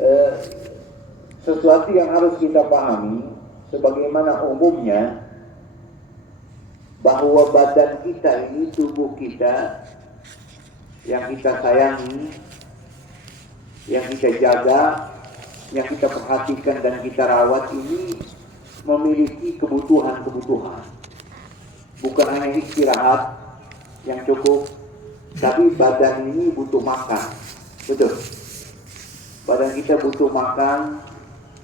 eh, sesuatu yang harus kita pahami, sebagaimana umumnya, bahwa badan kita ini, tubuh kita yang kita sayangi, yang kita jaga, yang kita perhatikan dan kita rawat ini memiliki kebutuhan-kebutuhan. Bukan hanya istirahat yang cukup, tapi badan ini butuh makan. Betul. Badan kita butuh makan,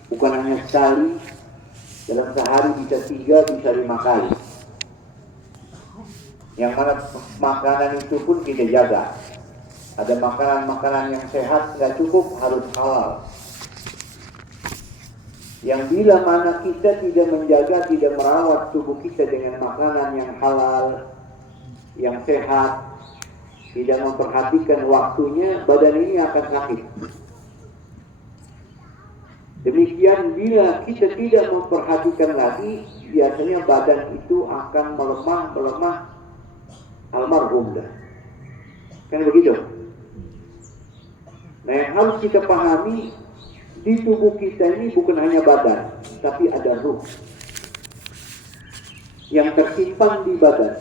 bukan hanya sekali, dalam sehari bisa 3, bisa 5 kali. Yang mana makanan itu pun kita jaga. Ada makanan-makanan yang sehat nggak cukup, harus halal. Yang bila mana kita tidak menjaga, tidak merawat tubuh kita dengan makanan yang halal, yang sehat, tidak memperhatikan waktunya, badan ini akan sakit. Demikian bila kita tidak memperhatikan lagi, biasanya badan itu akan melemah, almarhum dah. Kan begitu. Nah, yang harus kita pahami, di tubuh kita ini bukan hanya badan, tapi ada ruh yang tersimpan di badan,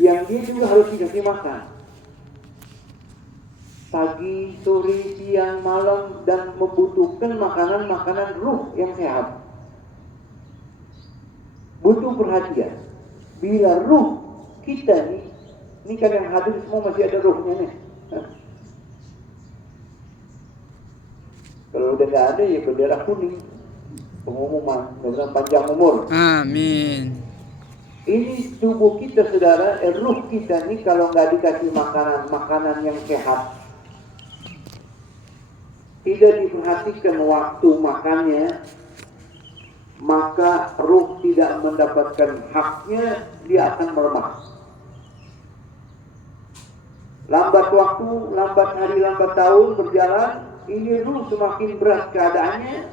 yang dia juga harus dikasih makan pagi, sore, siang, malam, dan membutuhkan makanan-makanan ruh yang sehat. Butuh perhatian. Bila ruh kita ini kan yang hadir semua masih ada ruhnya nih. Kalau udah nggak ada ya bendera kuning, pengumuman, mudah-mudahan panjang umur. Amin. Ini tubuh kita saudara, ruh kita ini kalau nggak dikasih makanan yang sehat, tidak diperhatikan waktu makannya, maka ruh tidak mendapatkan haknya, dia akan melemah. Lambat waktu, lambat hari, lambat tahun berjalan, ini ruh semakin berat keadaannya,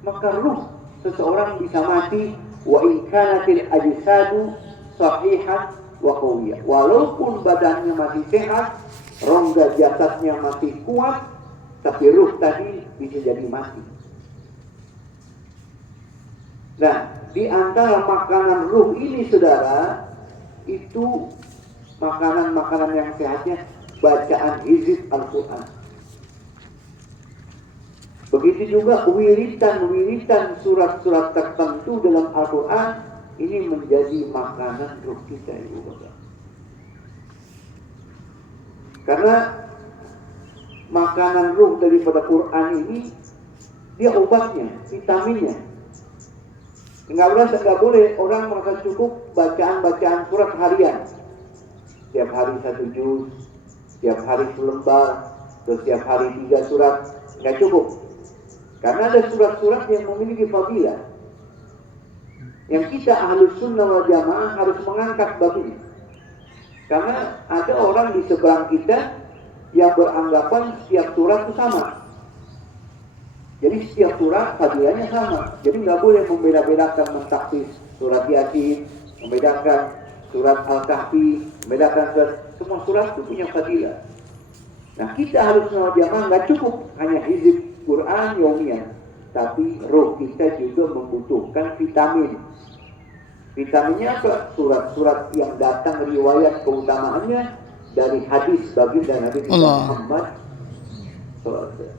maka ruh seseorang bisa mati. Wa in kanatil ajsadu sahihan wa qawiyah. Walaupun badannya masih sehat, rongga jasadnya masih kuat, tapi ruh tadi bisa jadi mati. Nah, di antara makanan ruh ini saudara, itu makanan-makanan yang sehatnya bacaan hizib Al-Quran. Begitu juga wiritan surat-surat tertentu dalam Al-Quran, ini menjadi makanan ruh kita, Ibu Bapak. Karena makanan ruh daripada Quran ini, dia obatnya, vitaminnya. Enggak boleh orang merasa cukup bacaan surat harian. Setiap hari 1 juz, setiap hari selembar, terus setiap hari 3 surat, enggak cukup. Karena ada surat-surat yang memiliki fadilah, yang kita Ahlus Sunnah wal Jamaah harus mengangkat bab ini. Karena ada orang di seberang kita yang beranggapan setiap surat itu sama. Jadi setiap surat fadilahnya sama. Jadi nggak boleh membeda-bedakan mentaksis surat Yasin, membedakan surat Al-Kahfi, membedakan surat. Semua surat itu punya fadilah. Nah, kita harus Jamaah nggak cukup hanya hizib Quran yaumian, tapi roh kita juga membutuhkan vitamin. Vitaminnya apa? Surat-surat yang datang riwayat keutamaannya dari hadis baginda Nabi Muhammad SAW.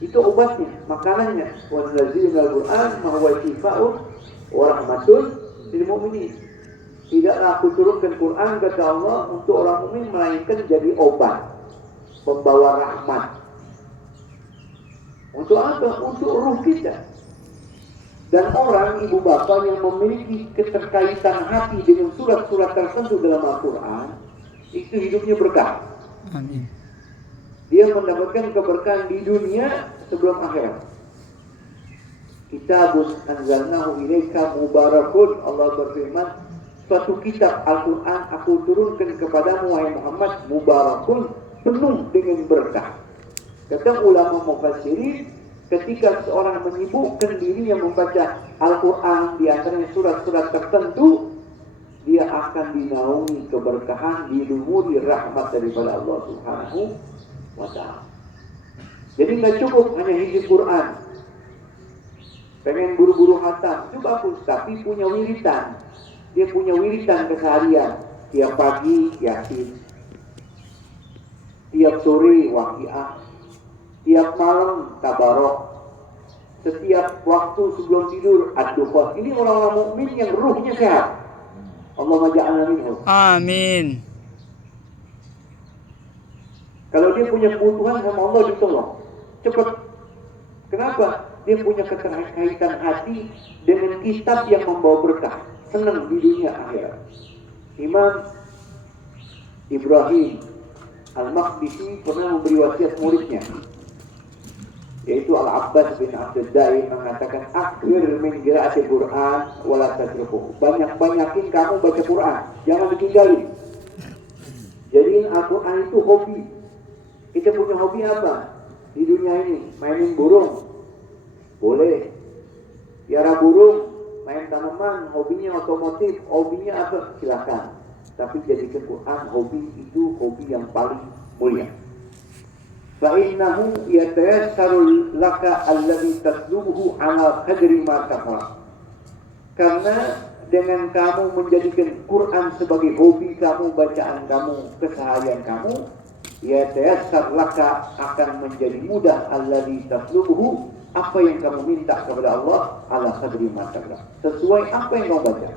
Itu obatnya, makanannya. Wa nazzilna al-Qur'an ma huwa shifaa'un wa rahmatun lil mu'minin. Tidaklah aku turunkan Quran, kata Allah, untuk orang mukmin melainkan jadi obat, pembawa rahmat. Untuk apa? Untuk ruh kita. Dan orang, ibu bapak yang memiliki keterkaitan hati dengan surat-surat tertentu dalam Al-Quran, itu hidupnya berkah. Amin. Dia mendapatkan keberkahan di dunia sebelum akhirat. Kitabun anzalnahu ilaika mubarakun. Allah berfirman, suatu kitab Al-Quran aku turunkan kepadamu wahai Muhammad, mubarakun, penuh dengan berkah. Kata ulama mufassirin, ketika seorang menyibukkan dirinya membaca Al-Quran di antaranya surat-surat tertentu, dia akan dinaungi keberkahan, dilumuri rahmat daripada Allah Subhanahu wa Ta'ala. Jadi nggak cukup hanya hafal Quran. Pengen buru-buru khatam, itu bagus, tapi punya wiritan. Dia punya wiritan keseharian. Tiap pagi Yasin, tiap sore Waqiah, tiap malam Tabarok, setiap waktu sebelum tidur Ad-Dukhan. Ini orang-orang mukmin yang ruhnya sehat. Allahumma ja'alna minhum. Amin. Kalau dia punya kebutuhan sama Allah ditolong cepat. Kenapa? Dia punya keterkaitan hati dengan kitab yang membawa berkah, senang di dunia akhirat. Imam Ibrahim Al-Maqdisi pernah memberi wasiat muridnya, yaitu Al-Abbas bin Abdul Daim, mengatakan akhir min qira'atil Quran wala tatrukuhu. Banyak-banyakin kamu baca Quran, jangan ditinggalin. Jadiin Al-Quran itu hobi. Kita punya hobi apa di dunia ini? Mainin burung boleh, piara burung, main tanaman, hobinya otomotif, hobinya apa, silakan. Tapi jadikan Quran hobi, itu hobi yang paling mulia. فَإِنَّهُ يَتَيَسَّرُ لَكَ الَّذِي تَسْلُبُهُ عَلَى قَدْرِ مَا تَفْعَلُ. Karena dengan kamu menjadikan Quran sebagai hobi kamu, bacaan kamu, keseharian kamu, yatayassar laka, akan menjadi mudah alladzi taslubuhu, apa yang kamu minta kepada Allah, ala qadri ma taqra, sesuai apa yang kamu baca.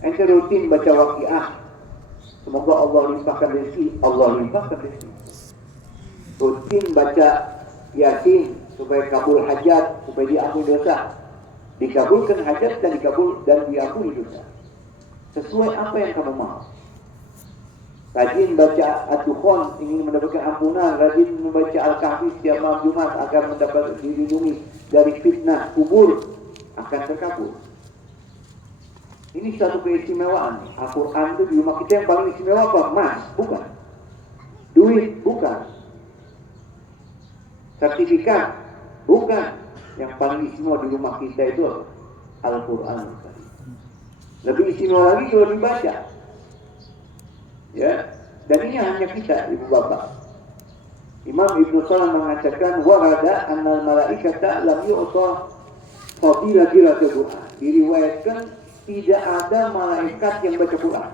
Ente rutin baca Waqiah, semoga Allah limpahkan rezeki, Allah limpahkan rezeki. Rutin baca Yasin supaya kabul hajat, supaya diampuni dosa, dikabulkan hajat dan diampuni dosa, sesuai apa yang kamu mau. Rajin baca Ad-Dukhan ingin mendapatkan ampunan, rajin membaca Al-Kahfi setiap malam Jumat agar mendapat dilindungi dari fitnah kubur, akan terkabul. Ini satu keistimewaan. Al-Quran itu di rumah kita yang paling istimewa apa? Emas? Bukan. Duit? Bukan. Sertifikat? Bukan. Yang paling istimewa di rumah kita itu apa? Al-Quran. Lebih istimewa lagi kalau dibaca. Ya, dan ini hanya kita, ibu bapak. Imam Ibnu Salam mengatakan warada annal malaikata lam yu'ta fadilah qira'atul Quran. Diriwayatkan tidak ada malaikat yang baca Quran.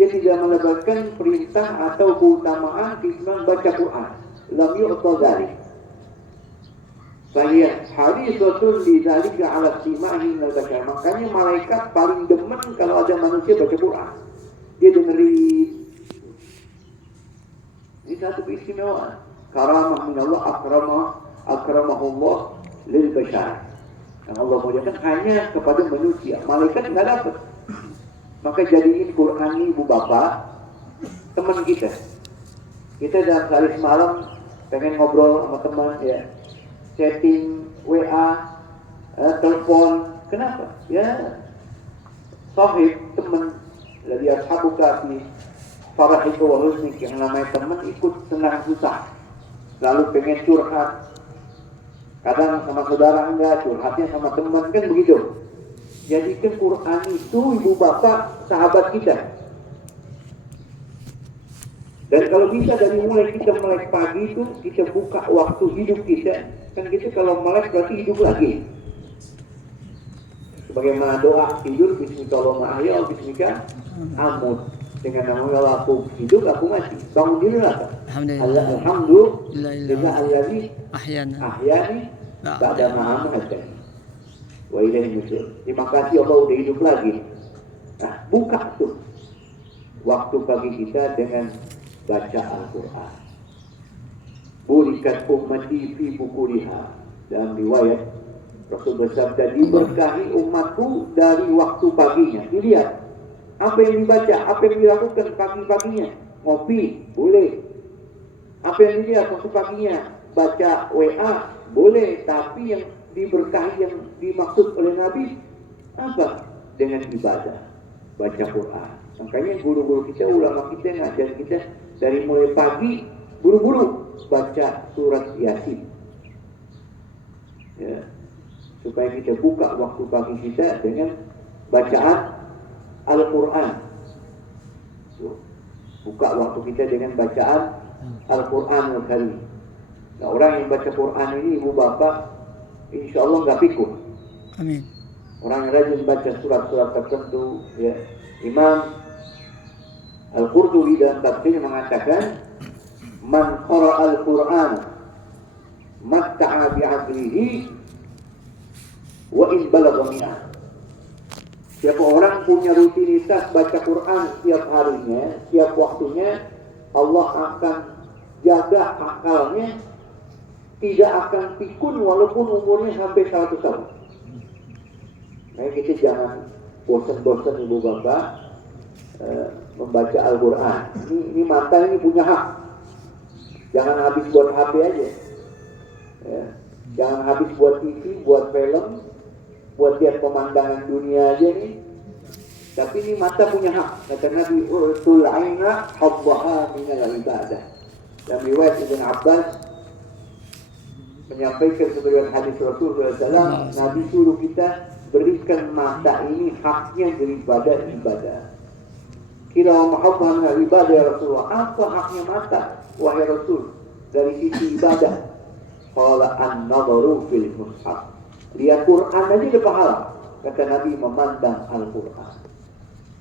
Dia tidak mendapatkan perintah atau keutamaan keistimewaan baca Quran. Lam yu'ta dzalik. Saya hadisatul lidzalika ala simahi minal bashar. Makanya malaikat paling demen kalau ada manusia baca Quran. Dia dengerin. Ini satu keistimewaan. Karamah minallah akramahullah lil bashar. Yang Allah muliakan hanya kepada manusia. Malaikat nggak dapat. Maka jadiin Quran ini ibu bapak teman kita. Kita dalam sehari semalam pengen ngobrol sama teman, ya, chatting, WA, telepon. Kenapa? Ya, sahib, teman. Dari ashabuka fi farahika wa husnik, yang namanya teman ikut senang susah, lalu pengen curhat, kadang sama saudara enggak, curhatnya sama teman, kan begitu. Jadikan Quran itu ibu bapak sahabat kita. Dan kalau bisa dari mulai kita melek pagi itu kita buka waktu hidup kita, kan gitu. Kalau melek berarti hidup lagi. Sebagaimana doa tidur, bismillahirrahmanirrahim, ahya bismika amut, dengan nama Allah aku hidup, aku mati. Bangun diri lah. Alhamdulillah allazi ahyani ba'da ma amatani wa ilaihi nusyur. Terima kasih Allah udah hidup lagi. Nah, buka tuh waktu pagi kita dengan baca Al-Quran. Burikat ummati fi bukuliha. Dalam riwayat Rasul bersabda, diberkahi umatku dari waktu paginya. Dilihat apa yang dibaca, apa yang dilakukan pagi-paginya. Ngopi, boleh. Apa yang dilihat waktu paginya, baca WA, boleh. Tapi yang diberkahi, yang dimaksud oleh Nabi apa? Dengan ibadah, baca Quran. Makanya guru-guru kita, ulama kita ngajar kita dari mulai pagi, buru-buru baca surat Yasin, ya, supaya kita buka waktu pagi kita dengan bacaan Al-Quran. Buka waktu kita dengan bacaan Al-Quran Al-Karim. Nah, orang yang baca Quran ini ibu bapak insya Allah nggak pikun. Amin. Orang yang rajin baca surat-surat tertentu, ya. Imam Al-Qurtubi dalam tafsirnya mengatakan, man qara al-Quran matta'a bi'adlihi wa in balagha mi'ah. Siapa orang punya rutinitas baca Quran setiap harinya, setiap waktunya, Allah akan jaga akalnya, tidak akan pikun walaupun umurnya sampai 100 tahun. Nah, kita jangan bosan-bosan ibu bapak membaca Al-Quran. Ini mata ini punya hak. Jangan habis buat HP aja. Ya. Jangan habis buat TV, buat film, buat lihat pemandangan dunia aja nih. Tapi ini mata punya hak. Kata Nabi, "Utul aina habbaha minal ibadah." Dan riwayat Ibn Abbas menyampaikan sebagian hadis Rasulullah SAW, Nabi suruh kita berikan mata ini haknya daripada ibadah. Kira mahabbah minal ibadah ya Rasulullah. Apa haknya mata, wahai Rasul, dari sisi ibadah? Qala an-nadharu fil mushaf. Lihat Quran aja ada pahala. Kata Nabi, memandang Al-Quran.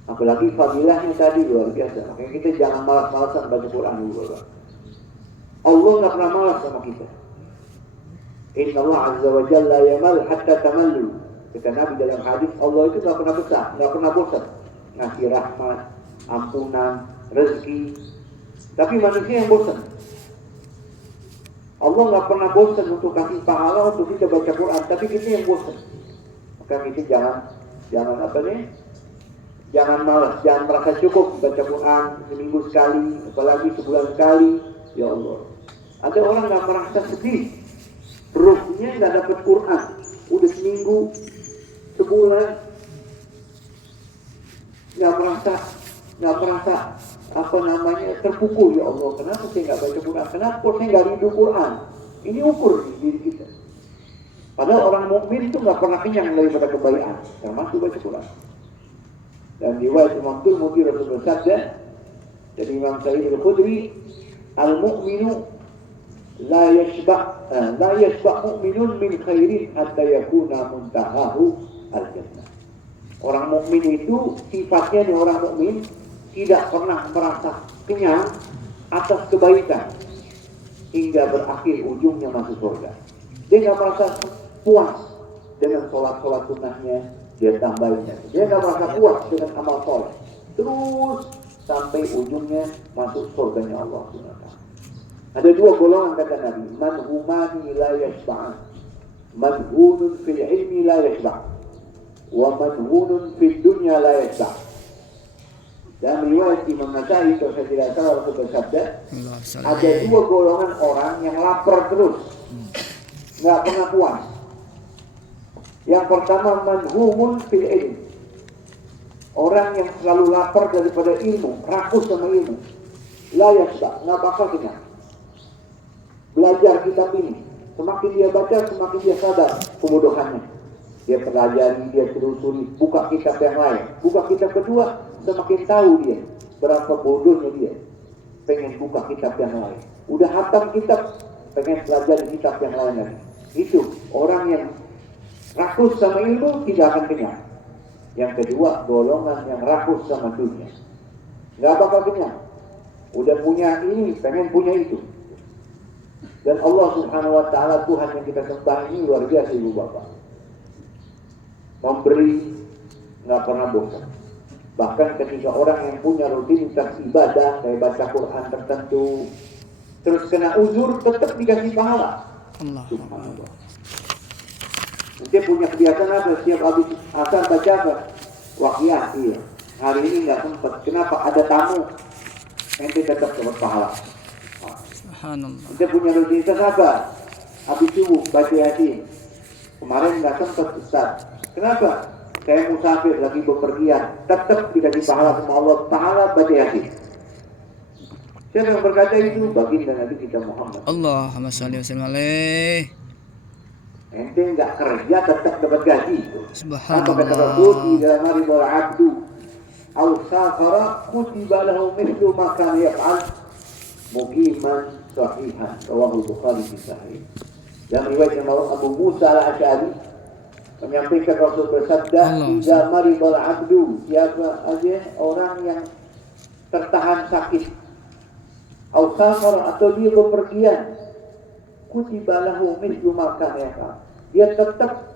Apalagi fadilahnya tadi luar biasa. Makanya kita jangan malas-malasan baca Quran dulu. Allah nggak pernah malas sama kita. Inna Allah azza wa jalla yamal hatta tamallu. Kata Nabi dalam hadis, Allah itu nggak pernah besar, nggak pernah bosan ngasih rahmat, ampunan, rezeki. Tapi manusia yang bosan. Allah nggak pernah bosan untuk kasih pahala untuk kita baca Quran, tapi kita yang bosan. Maka kita jangan apa nih? Jangan malas, jangan merasa cukup baca Quran seminggu sekali, apalagi sebulan sekali. Ya Allah, ada orang nggak merasa sedih, ruhnya nggak dapat Quran, udah seminggu, sebulan, nggak merasa apa namanya terpukul. Ya Allah, kenapa saya nggak baca Quran? Kenapa saya nggak rindu Quran? Ini ukur diri kita. Padahal orang mukmin itu nggak pernah kenyang daripada kebaikan, termasuk baca Quran. Dan riwayat Imam Tirmidzi Rasulullah bersabda dari Imam Sa'id Al-Khudri, al-mu'minu la yashba' mu'minun min khairin hatta yakuna muntahahu al-jannah. Orang mukmin itu sifatnya nih, orang mukmin tidak pernah merasa kenyang atas kebaikan hingga berakhir ujungnya masuk surga. Dia nggak merasa puas dengan sholat sunnahnya, dia tambahinnya. Dia nggak merasa puas dengan amal soleh, terus sampai ujungnya masuk surganya Allah SWT. Ada dua golongan kata Nabi, man humani la yashba'an, madhunun fil ilmi la yashba', wa madhunun fil dunya la yashba'. Dan riwayat Imam Nasai, kalau saya tidak salah, Rasul bersabda, ada dua golongan orang yang lapar terus, nggak pernah puas. Yang pertama, manhumun fil ilm, orang yang selalu lapar daripada ilmu, rakus sama ilmu, la yashba', nggak bakal kenyang. Belajar kitab ini, semakin dia baca, semakin dia sadar kebodohannya. Dia pelajari, dia telusuri, buka kitab yang lain. Buka kitab kedua, semakin tahu dia berapa bodohnya dia. Pengen buka kitab yang lain. Udah hatam kitab, pengen pelajari kitab yang lain lagi. Itu orang yang rakus sama ilmu tidak akan kenyang. Yang kedua, golongan yang rakus sama dunia, nggak bakal kenyang. Udah punya ini, pengen punya itu. Dan Allah Subhanahu wa ta'ala, Tuhan yang kita sembah ini luar biasa ibu bapak. Memberi nggak pernah bosan. Bahkan ketika orang yang punya rutinitas ibadah kayak baca Quran tertentu, terus kena uzur, tetap dikasih pahala. Subhanallah. Dia punya kebiasaan apa? Setiap habis asar baca apa? Waqiah. Iya. Hari ini nggak sempat. Kenapa? Ada tamu. Ente tetap dapat pahala. Subhanallah. Dia punya rutinitas apa? Habis subuh baca Yasin. Kemarin nggak sempat Ustaz. Kenapa? Saya musafir lagi bepergian. Tetap dikasih pahala sama Allah. Pahala baca Yasin. Siapa yang berkata itu? Baginda Nabi kita Muhammad. Allahumma shalli wa sallim alaih. Ente nggak kerja tetap dapat gaji. Subhanallah. Apa kata Rasul? Idza marida al-'abdu aw safara kutiba lahu mithlu ma kana yaf'al muqiman sahihan rawahu Bukhari fi sahih. Dan riwayat Abu Musa al-Asy'ari menyampaikan Rasul bersabda, "Idza maribal abdu," siapa aja orang yang tertahan sakit, au safar atau dia bepergian, kutiba lahu mithlu ma kana yaf'al. Dia tetap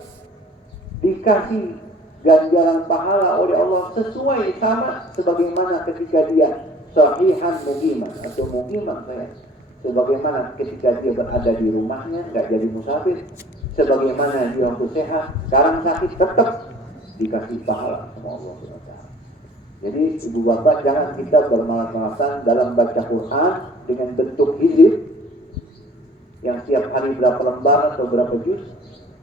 dikasih ganjaran pahala oleh Allah sesuai sama sebagaimana ketika dia sahihan muqiman atau muqiman saya. Sebagaimana ketika dia berada di rumahnya, nggak jadi musafir, sebagaimana dia waktu sehat, sekarang sakit tetap dikasih pahala sama Allah SWT. Jadi ibu bapak jangan kita bermalas-malasan dalam baca Quran dengan bentuk hizib yang setiap hari berapa lembar atau berapa juz.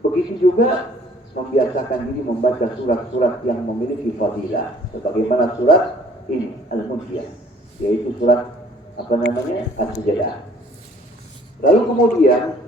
Begitu juga membiasakan diri membaca surat-surat yang memiliki fadilah, sebagaimana surat ini Al-Munjiyah, yaitu surat As-Sajdah. Lalu kemudian